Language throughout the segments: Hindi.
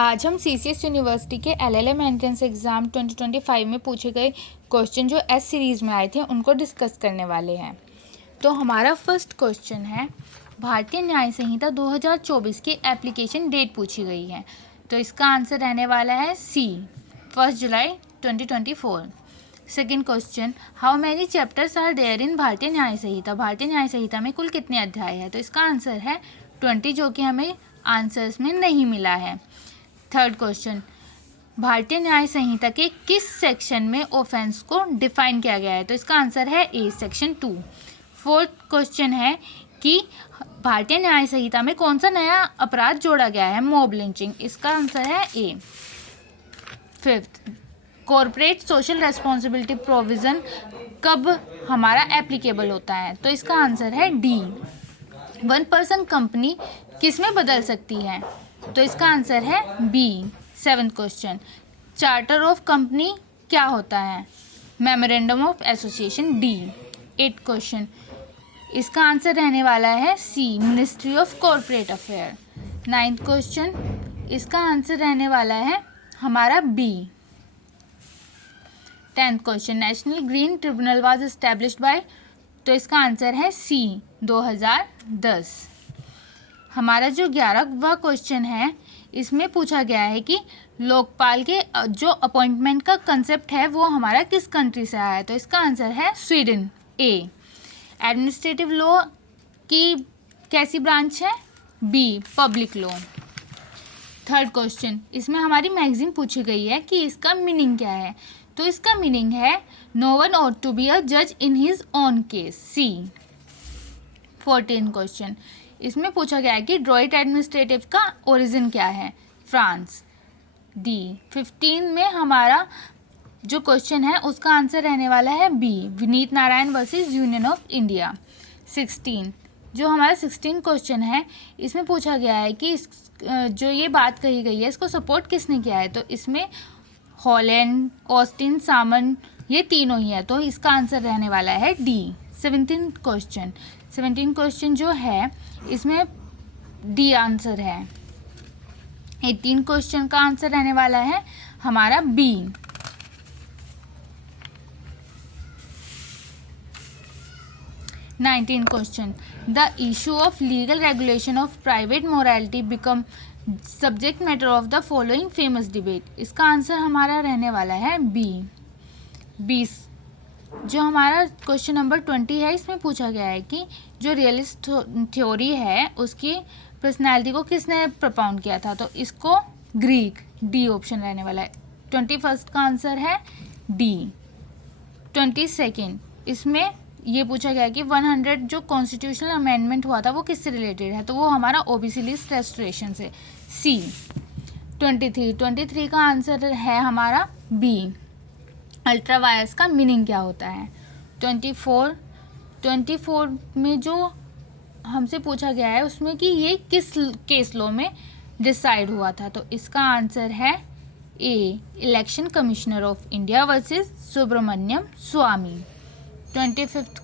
आज हम CCS यूनिवर्सिटी के LLM एंट्रेंस एग्ज़ाम 2025 में पूछे गए क्वेश्चन जो एस सीरीज़ में आए थे उनको डिस्कस करने वाले हैं। तो हमारा फर्स्ट क्वेश्चन है, भारतीय न्याय संहिता 2024 की एप्लीकेशन डेट पूछी गई है। तो इसका आंसर रहने वाला है सी, 1 जुलाई 2024। Second question, how many chapters are there in Bharatiya Nyaya संहिता। भारतीय न्याय संहिता में कुल कितने अध्याय हैं। तो इसका आंसर है 20, जो कि हमें आंसर्स में नहीं मिला है। थर्ड क्वेश्चन, भारतीय न्याय संहिता के किस सेक्शन में ऑफेंस को डिफाइन किया गया है। तो इसका आंसर है ए, सेक्शन 2। फोर्थ क्वेश्चन है कि भारतीय न्याय संहिता में कौन सा नया अपराध जोड़ा गया है, मॉब लिंचिंग। इसका आंसर है A. Fifth, corporate social responsibility provision कब हमारा एप्लीकेबल होता है। तो इसका आंसर है डी, 1 पर्सन कंपनी किस में बदल सकती है। तो इसका आंसर है B. Seventh question, charter of company क्या होता है, memorandum of association, D. Eight question, इसका आंसर रहने वाला है C, Ministry of Corporate Affair. Ninth question, इसका आंसर रहने वाला है हमारा B. 10th question, National Green Tribunal was established by. तो इसका आंसर है सी, 2010। हमारा जो 11वां क्वेश्चन है, इसमें पूछा गया है कि लोकपाल के जो अपॉइंटमेंट का कंसेप्ट है वो हमारा किस कंट्री से आया है। तो इसका आंसर है स्वीडन, ए। एडमिनिस्ट्रेटिव लॉ की कैसी ब्रांच है, B, public law. Third question, इसमें हमारी मैगजीन पूछी गई है कि इसका मीनिंग क्या है। तो इसका मीनिंग है no one ought to be a जज in his own case, C. 14 question, इसमें पूछा गया है कि ड्रॉइट एडमिनिस्ट्रेटिव का ओरिजिन क्या है, फ्रांस, डी। 15 में हमारा जो क्वेश्चन है उसका आंसर रहने वाला है B, Vineet Narayan versus union of India. 16, जो हमारा 16 क्वेश्चन है, इसमें पूछा गया है कि जो ये बात कही गई है इसको सपोर्ट किसने किया है। तो इसमें हॉलैंड, ऑस्टिन, सामन, ये तीनों ही है। तो इसका आंसर रहने वाला है डी। 17 क्वेश्चन जो है इसमें डी आंसर है। 18 क्वेश्चन का आंसर रहने वाला है हमारा B. 19 question, the issue of legal regulation of private morality become subject matter of the following famous debate. इसका आंसर हमारा रहने वाला है बी, 20। जो हमारा क्वेश्चन नंबर 20 है, इसमें पूछा गया है कि जो रियलिस्ट थ्योरी है उसकी पर्सनैलिटी को किसने प्रपाउंड किया था। तो इसको ग्रीक, डी ऑप्शन रहने वाला है। 21 का आंसर है डी। 22, इसमें ये पूछा गया कि 100 जो कॉन्स्टिट्यूशनल अमेंडमेंट हुआ था वो किससे रिलेटेड है। तो वो हमारा ओबीसी लिस्ट रेस्टोरेशन से, सी। 23 का आंसर है हमारा बी, अल्ट्रा वायर्स का मीनिंग क्या होता है। 24 में जो हमसे पूछा गया है उसमें कि ये किस केस लॉ में डिसाइड हुआ था। तो इसका आंसर है A, election commissioner of India versus Subramanian Swamy. 25th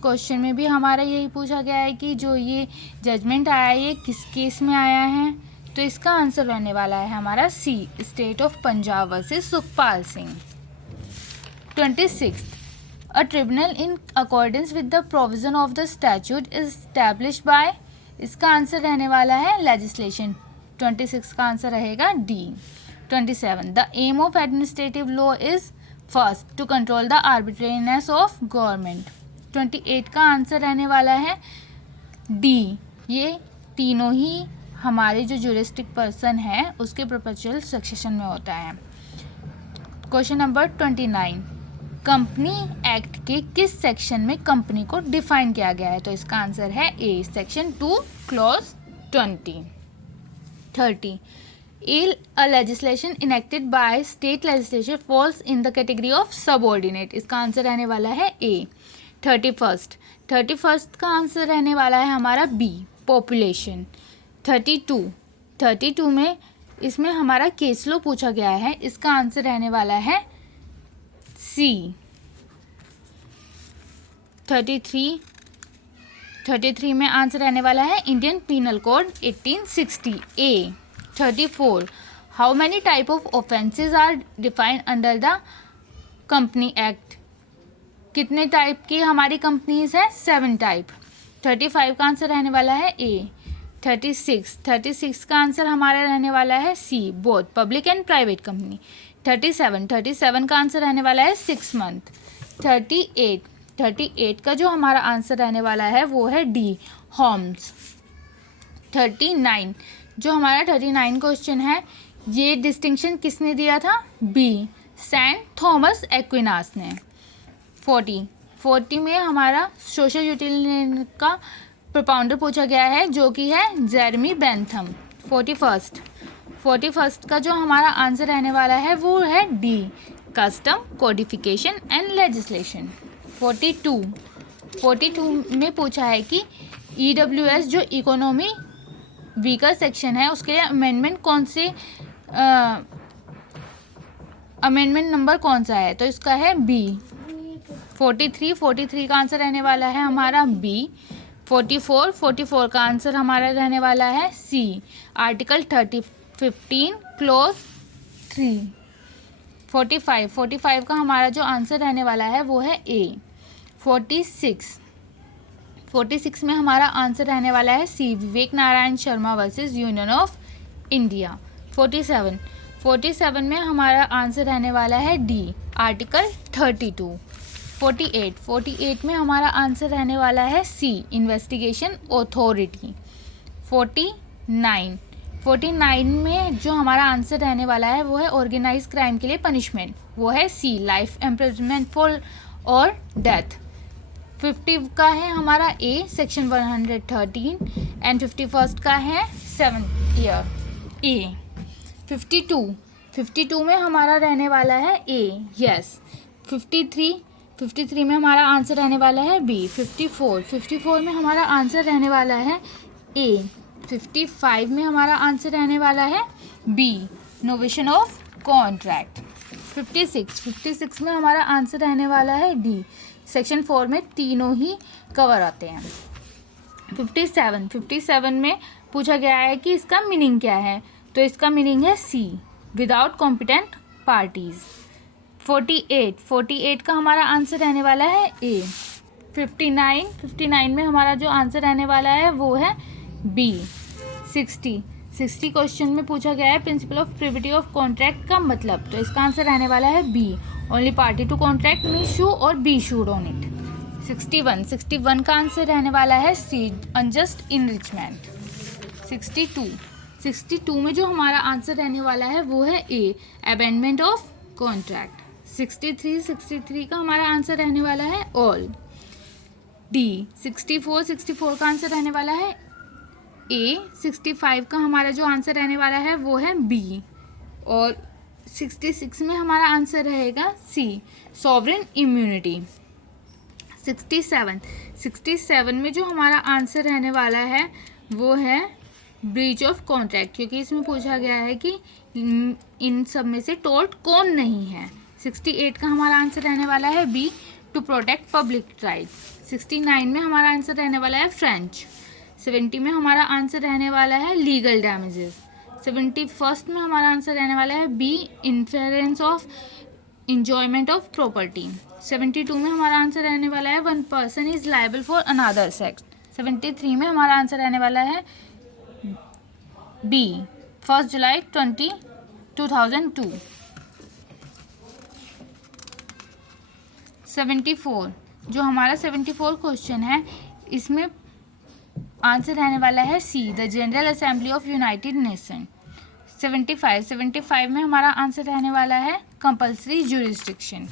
question में भी हमारा यही पूछा गया है कि जो ये जजमेंट आया है ये किस केस में आया है। तो इसका आंसर रहने वाला है हमारा C, State of Punjab versus Sukhpal Singh. 26, a tribunal in accordance with the provision of the statute is established by. इसका आंसर रहने वाला है लेजिस्लेशन। 26 का आंसर रहेगा D. 27, the aim of administrative law is first to control the arbitrariness of government. 28 का आंसर रहने वाला है डी। ये तीनों ही हमारे जो ज्यूरिस्टिक पर्सन है उसके परपेचुअल सक्सेशन में होता है। क्वेश्चन नंबर 29, कंपनी एक्ट के किस सेक्शन में कंपनी को डिफाइन किया गया है। तो इसका आंसर है ए, section 2 clause 20। 30, a legislation enacted by state legislature falls in the category of subordinate। इसका आंसर रहने वाला है ए। 31 का आंसर रहने वाला है हमारा बी, पॉपुलेशन। 32 में इसमें हमारा केस लॉ पूछा गया है, इसका आंसर रहने वाला है सी। 33 में आंसर रहने वाला है Indian penal code 1860 A. 34. How many type of offences are defined under the company act? कितने टाइप की हमारी कंपनीज है? 7 टाइप। 35 का आंसर रहने वाला है ए। 36 का आंसर हमारा रहने वाला है C, both public and private company. 37 का आंसर रहने वाला है 6 मंथ। 38 का जो हमारा आंसर रहने वाला है वो है डी, होम्स। 39 जो हमारा 39 क्वेश्चन है, ये डिस्टिंक्शन किसने दिया था? बी, सेंट थॉमस एक्विनास ने। 40 में हमारा सोशल यूटिलिटी का प्रोपाउंडर पूछा गया है जो कि है जेरेमी बेंथम। 41 का जो हमारा आंसर रहने वाला है वो है D, custom, codification and legislation. 42 में पूछा है कि EWS जो इकोनॉमी वीकर सेक्शन है उसके लिए अमेंडमेंट कौन से अमेंडमेंट नंबर कौन सा है? तो इसका है बी। 43 का आंसर रहने वाला है हमारा बी। 44 का आंसर हमारा रहने वाला है सी, आर्टिकल 15 क्लोज 3। 45 का हमारा जो आंसर रहने वाला है वो है ए। 46 में हमारा आंसर रहने वाला है C, Vivek Narayan Sharma versus union of India. 47 में हमारा आंसर रहने वाला है डी, आर्टिकल 32। 48 में हमारा आंसर रहने वाला है सी, इन्वेस्टिगेशन अथॉरिटी। 49 में जो हमारा आंसर रहने वाला है वो है ऑर्गेनाइज क्राइम के लिए पनिशमेंट, वो है सी, लाइफ इम्प्रिजनमेंट फॉर और डेथ। 50 का है हमारा ए, सेक्शन 113 एंड 51 का है 7 ईयर ए। 52 में हमारा रहने वाला है ए, यस। 53 में हमारा आंसर रहने वाला है बी। 54 में हमारा आंसर रहने वाला है ए। 55 में हमारा आंसर रहने वाला है बी, नोवेशन ऑफ कॉन्ट्रैक्ट। 56 में हमारा आंसर रहने वाला है डी, सेक्शन 4 में तीनों ही कवर आते हैं। 57 में पूछा गया है कि इसका मीनिंग क्या है, तो इसका मीनिंग है सी, विदाउट कॉम्पिटेंट पार्टीज। 48 का हमारा आंसर रहने वाला है ए। 59 में हमारा जो आंसर रहने वाला है वो है बी। 60 क्वेश्चन में पूछा गया है principle of privity of contract का मतलब, तो इसका आंसर रहने वाला है B, only party to contract may sue और बी शूड ऑन इट। 61 का आंसर रहने वाला है सी, अनजस्ट इनरिचमेंट। 62 में जो हमारा आंसर रहने वाला है वो है ए, अबेंडमेंट ऑफ कॉन्ट्रैक्ट। 63 का हमारा आंसर रहने वाला है ऑल, डी। 64 का आंसर रहने वाला है ए। 65 का हमारा जो आंसर रहने वाला है वो है बी, और 66 में हमारा आंसर रहेगा सी, सॉवरेन इम्यूनिटी। 67 में जो हमारा आंसर रहने वाला है वो है ब्रीच ऑफ कॉन्ट्रैक्ट, क्योंकि इसमें पूछा गया है कि इन सब में से टोर्ट कौन नहीं है। 68 का हमारा आंसर रहने वाला है B, to protect public right. 69 में हमारा आंसर रहने वाला है फ्रेंच। 70 में हमारा आंसर रहने वाला है लीगल डैमेजेस। 71 में हमारा आंसर रहने वाला है B, interference of enjoyment of property. 72 में हमारा आंसर रहने वाला है one person is liable for another sex. 73 में हमारा आंसर रहने वाला है बी, 1 जुलाई 2002। 74 जो हमारा 74 क्वेश्चन है, इसमें आंसर रहने वाला है C, the General Assembly of United Nation. 75 में हमारा आंसर रहने वाला है कंपल्सरी ज्यूरिसडिक्शन।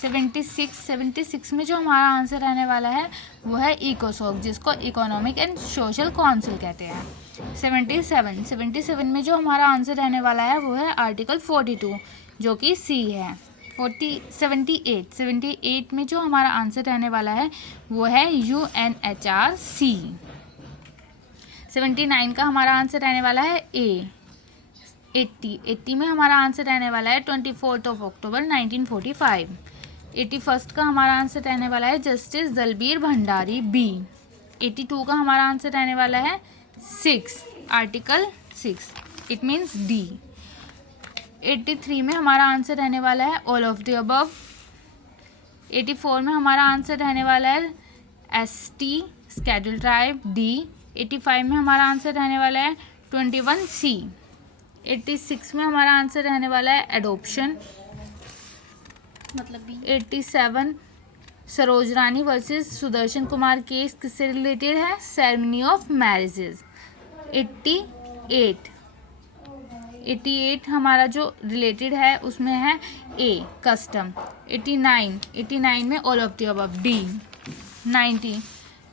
76 में जो हमारा आंसर रहने वाला है वो है इकोसॉक, जिसको इकोनॉमिक एंड सोशल काउंसिल कहते हैं। 77 में जो हमारा आंसर रहने वाला है वो है आर्टिकल 42, जो कि सी है। 78 में जो हमारा आंसर रहने वाला है वो है UNHRC। 79 का हमारा आंसर रहने वाला है ए। 80 में हमारा आंसर रहने वाला है 24 अक्टूबर 1945। 81 का हमारा आंसर रहने वाला है जस्टिस दलबीर भंडारी बी। 82 का हमारा आंसर रहने वाला है 6, आर्टिकल 6। It means D. 83 में हमारा आंसर रहने वाला है ऑल ऑफ द अबव। 84 में हमारा आंसर रहने वाला है ST स्केड्यूल ट्राइब, डी। 85 में हमारा आंसर रहने वाला है 21C। 86 में हमारा आंसर रहने वाला है एडोप्शन, मतलब बी। 87 सरोज रानी वर्सेस सुदर्शन कुमार केस किससे रिलेटेड है? Ceremony of marriages. 88 हमारा जो रिलेटेड है उसमें है ए कस्टम। 89 में all of the above, D.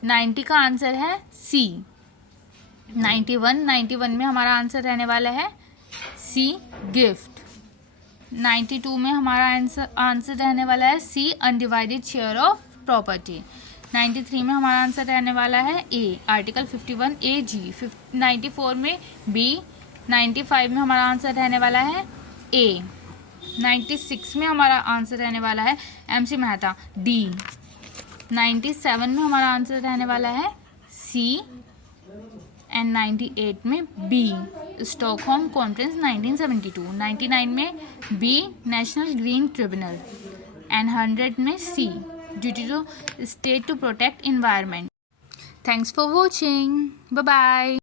90 का आंसर है सी। 91 में हमारा आंसर रहने वाला है सी गिफ्ट। 92 में हमारा आंसर रहने वाला है सी अनडिवाइडेड शेयर ऑफ प्रॉपर्टी। 93 में हमारा आंसर रहने वाला है ए आर्टिकल 51 AG। 94 में बी। 95 में हमारा आंसर रहने वाला है ए। 96 में हमारा आंसर रहने वाला है MC मेहता, डी। 97 में हमारा आंसर रहने वाला है सी एंड 98 में बी स्टॉकहोम कॉन्फ्रेंस 1972। 99 में B National Green Tribunal and 100 में C duty to state to protect environment. Thanks for watching, bye bye.